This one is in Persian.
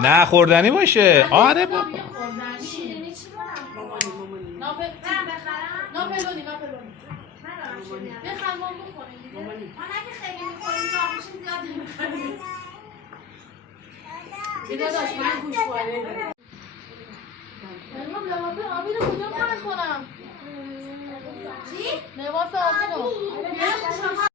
نه خوردنی باشه. آره بابا. شیرینی چی کنم؟ ناپلونی بخوام ما بخوریم دیگه. ما اگه خیلی میخوریم راه میشیم زیاد نمیخوریم. دیگه داشت من گوشواره دارم. امام لباس آبی رو کجا پاک کنم؟ چی؟ لباس آبی رو